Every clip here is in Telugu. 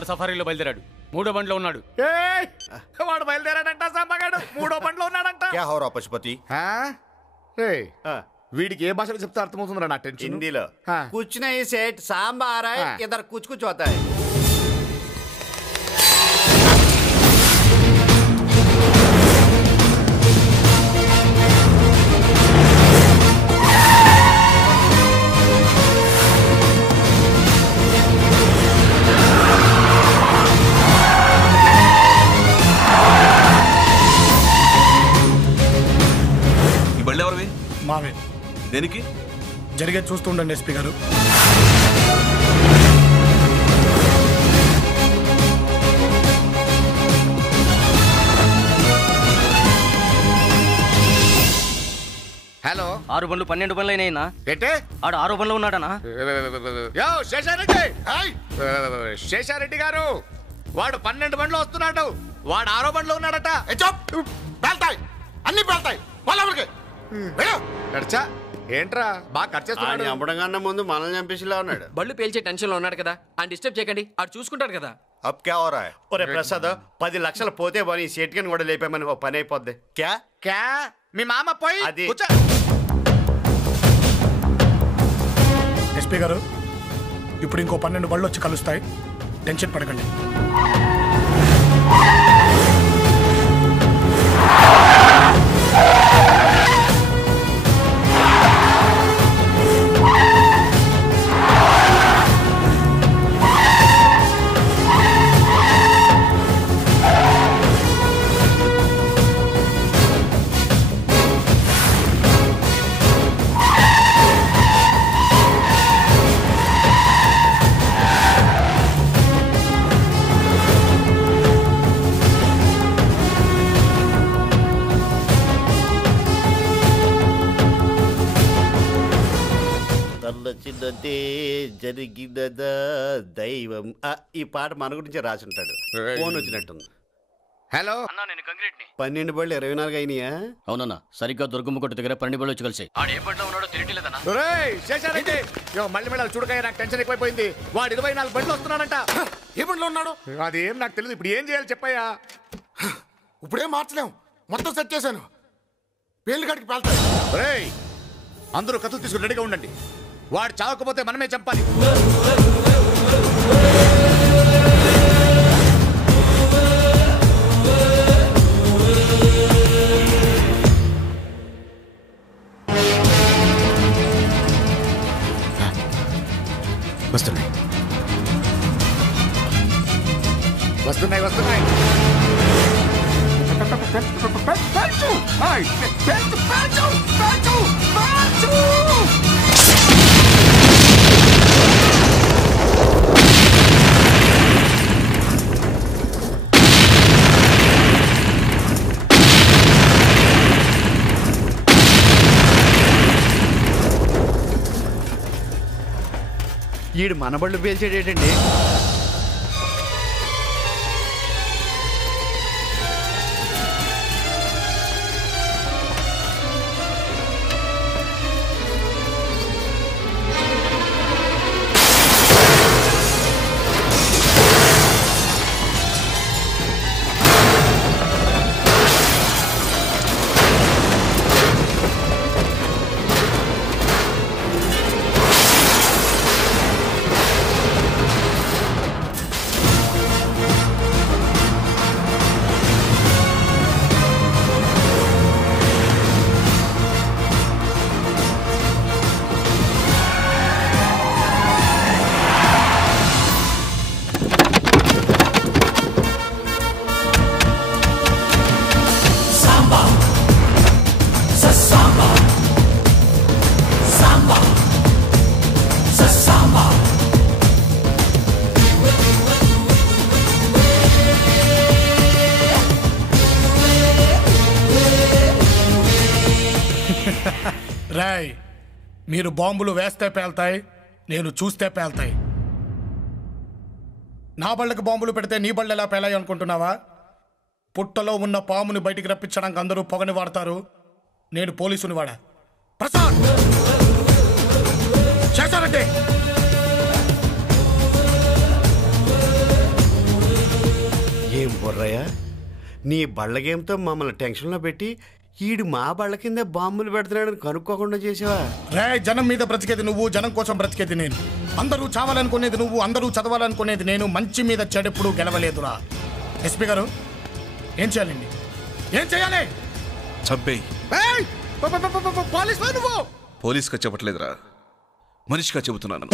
కార్ సఫారీలో బయలుదేరాడు. 3వ బండిలో ఉన్నాడు. వాడు బయలుదేరాడంట. సమ్మగాడు 3వ బండిలో ఉన్నాడంట. క్యా హో రా పశుపతి? వీడికి ఏ భాషలో చెప్తే అర్థమవుతుందిరా నా టెన్షన్? హిందీలో. కుచ్ నహీ సేట్, సాంబార్ హై, ఇధర్ కుచ్ కుచ్ హోతా హై. మావే దేనికి? జరిగేది చూస్తుండండి ఎస్పీ గారు. హలో, 6 బండ్లు 12 బండ్లు అయినా ఏంటే? ఆడు 6వ బండ్లో ఉన్నాడనా? శేషారెడ్డి గారు, వాడు 12 బండ్లు వస్తున్నాడు. వాడు 6వ బండ్లో ఉన్నాడట. అన్ని పేల్తాయి. ఏంట్రా బాగా ఖర్చు చేస్తున్నాడు. చంపడం ముందు మనల్ని చంపేసిలా ఉన్నాడు. బళ్ళు పేల్చే టెన్షన్ లో ఉన్నాడు కదా, ఆయన డిస్టర్బ్ చేయకండి, ఆడు చూసుకుంటాడు కదా. అబ్ క్యా హో రా హై? ఒరే ప్రసాద్, 10 లక్షలు పోతే పోనీ సేట్కని కూడా లేపామని ఓ పని అయిపోద్ది. క్యా క్యా మీ మామ పోయి అది ఎస్పీ గారు, ఇప్పుడు ఇంకో 12 బళ్ళు వచ్చి కలుస్తాయి. టెన్షన్ పడకండి. జరిగినదా దైవం. ఈ పాట మన గురించి రాసి ఉంటాడు. ఫోన్ వచ్చినట్టుంది. హలో అన్నా, నేను కంక్రీట్ని. 12 బళ్ళు 24 అయినాయా? అవునన్నా, సరిగ్గా దుర్గమ్మ కొట్టు దగ్గర 12 బళ్ళు వచ్చి కలిసి. ఆడు ఏ బండ్లో ఉన్నాడో తెలియట్లేదన్నా. శేషారెడ్డి, మళ్ళీ మళ్ళీ చూడకాయ, నాకు టెన్షన్ ఎక్కువైపోయింది. వాడు 24 బండ్లు వస్తున్నాడంట. ఏ బండ్లో ఉన్నాడు? అదేం నాకు తెలియదు. ఇప్పుడు ఏం చేయాలి చెప్పయ్యా? ఇప్పుడేం మార్చలేము, మొత్తం సెట్ చేశాను. పేర్లు కాడికి పేల్తాయి. అందరూ కత్తులు తీసుకుని రెడీగా ఉండండి. వాడు చావకపోతే మనమే చంపాలి. వస్తున్నాయి వస్తున్నాయి వస్తున్నాయి. ఈడు మన బళ్ళు పేల్చేటండి. రాయ్, మీరు బాంబులు వేస్తే పేల్తాయి, నేను చూస్తే పేల్తాయి. నా బళ్ళకి బాంబులు పెడితే నీ బళ్ళు ఎలా పేలాయి అనుకుంటున్నావా? పుట్టలో ఉన్న పాముని బయటికి రప్పించడానికి అందరూ పొగని వాడతారు, నేను పోలీసుని వాడా. ప్రసాద్, శేషారెడ్డి, నీ బళ్ళ గేమ్తో మమ్మల్ని టెన్షన్లో పెట్టి ఈడు మా బళ్ళ కింద బాంబులు పెడుతున్నాడని కనుక్కోకుండా చేసావా? రే, జనం మీద బ్రతికేది నువ్వు, జనం కోసం బ్రతికేది నేను. అందరూ చావాలనుకునేది నువ్వు, అందరూ చదవాలనుకునేది నేను. మంచి మీద చెడెప్పుడు గెలవలేదురా. ఎస్పీ గారు, ఏం చేయాలండి? ఏం చేయాలి? చంపేయి. పోలీస్ నువ్వు పోలీస్గా చెప్పట్లేదురా, మనిషిగా చెబుతున్నాను.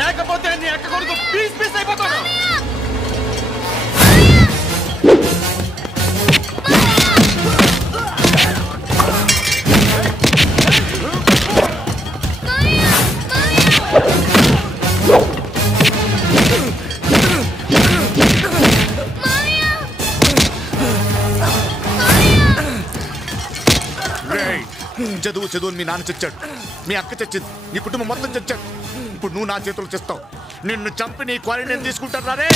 లేకపోతే నీ అక్క కొడుకు పీస్ పీస్ అయిపోతాడు. చదువు చదువు మీ నాన్న చచ్చాడు, మీ అక్క చచ్చింది, నీ కుటుంబం మొత్తం చచ్చాడు. ఇప్పుడు నువ్వు నా చేతులు చేస్తావు. నిన్ను చంపి నీ క్వారంటైన్ తీసుకుంటారా రే?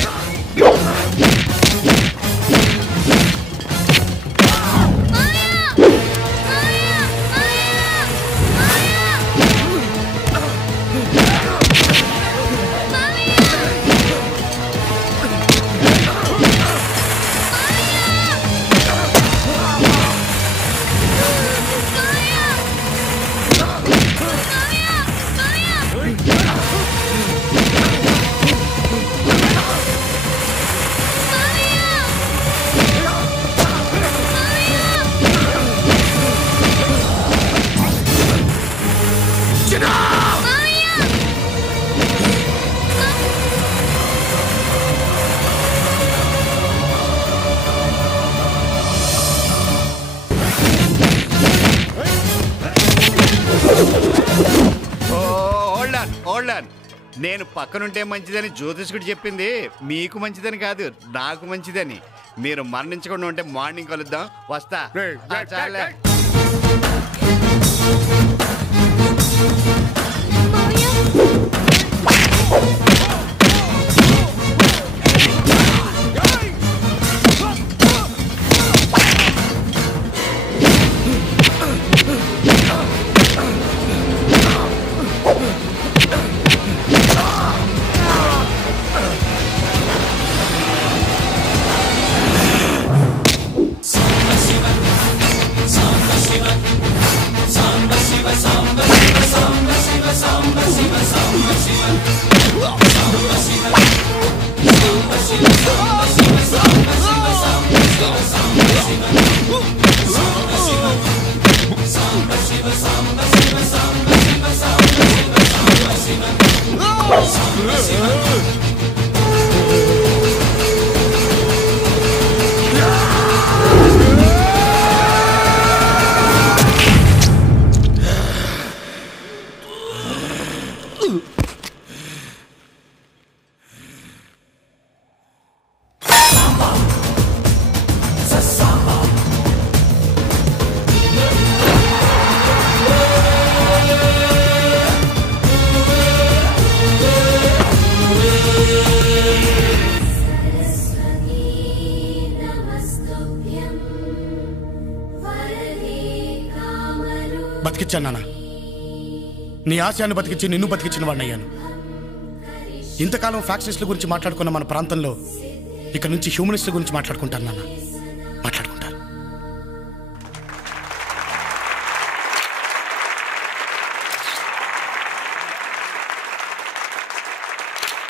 నేను పక్కనుంటే మంచిదని జ్యోతిష్కుడు చెప్పింది మీకు మంచిదని కాదు, నాకు మంచిదని. మీరు మరణించకుండా ఉంటే మార్నింగ్ కలుద్దాం. వస్తా. చాలే. బతికిచ్చాను నాన్న. నీ ఆశయాన్ని బతికించి నిన్ను బతికించిన వాడిని అయ్యాను. ఇంతకాలం ఫ్యాక్సిస్టుల గురించి మాట్లాడుకున్న మన ప్రాంతంలో ఇక నుంచి హ్యూమనిస్టుల గురించి మాట్లాడుకుంటాను నాన్న.